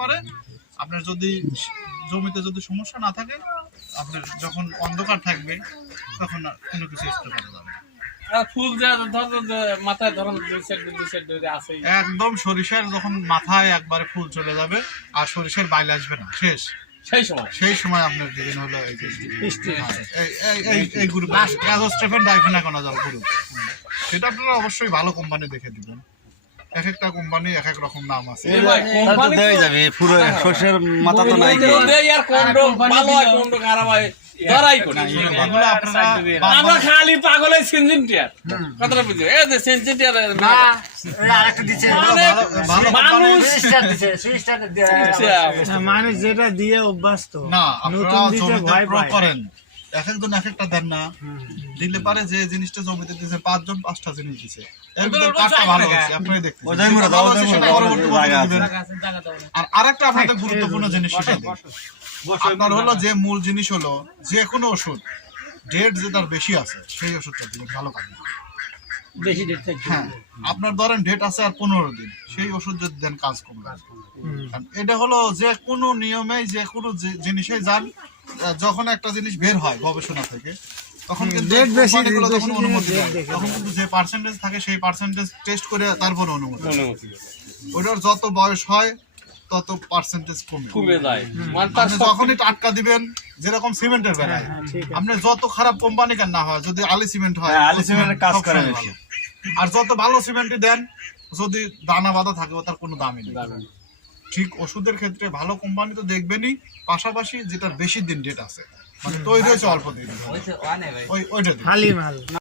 পারে। আপনার যদি জমিতে যদি সমস্যা না থাকে, আপনার যখন অন্ধকার থাকবে তখন কোনো কিছু স্প্রে করা যাবে। ফুল মাথায় ধরুন আছে একদম সরিষার যখন মাথায় একবারে ফুল চলে যাবে আর সরিষার বাইল আসবে না, শেষ সেই সময় আপনার দিবেন হলো এই গ্রুপ অ্যাজোস্ট্রেফেন ডাইফেনাকোনা গ্রুপ। সেটা আপনারা অবশ্যই ভালো কোম্পানি দেখে দিবেন। এক একটা কোম্পানি এক এক রকম নাম আছে। সরষের মাথা তো নাই, আমরা খালি পাগল সিনজিনটিয়ার কথাটা বুঝছো, এই যে সিনজিনটিয়ার মানুষ যেটা দিয়ে অভ্যস্ত না, নতুন দিতে ভয় পায়। করেন এক একজন এক একটা দেন না, দিলে পারে যে জিনিসটা জমিতে দিয়েছে 5 জন 5টা জিনিস দিছে, এর ভিতরে কাজটা ভালো হচ্ছে আপনারা দেখতে। আর আরেকটা আপনাদের গুরুত্বপূর্ণ জিনিস আপনার হলো যে মূল জিনিস হলো যে কোনো ওষুধ ডেট যেটার বেশি আছে সেই ওষুধটা দিবেন, ভালো কাজ। হ্যাঁ, আপনার ধরেন ডেট আছে আর 15 দিন, সেই ওষুধ যদি দেন কাজ করবে। এটা হলো যে কোনো নিয়মে যে কোনো জিনিসে যান, যখন একটা জিনিস বের হয় গবেষণা থেকে তখন কিন্তু অনুমতি দেয়, তখন কিন্তু যে পার্সেন্টেজ থাকে সেই পার্সেন্টেজ টেস্ট করে তারপর অনুমতি। ওটার যত বয়স হয় তত পার্সেন্টেজ কমে যায়। যখনই টাটকা দিবেন, যেরকম সিমেন্টের বেলায় আপনি যত খারাপ কোম্পানি কেন না হয়, যদি আলি সিমেন্ট হয় আর যত ভালো সিমেন্টই দেন, যদি দানা বাঁধা থাকে তার কোনো দামই নেই। ঠিক ওষুধের ক্ষেত্রে ভালো কোম্পানি তো দেখবেনই, পাশাপাশি যেটার বেশি দিন ডেট আছে, মানে তৈরি হয়েছে অল্প দিন, ওইটা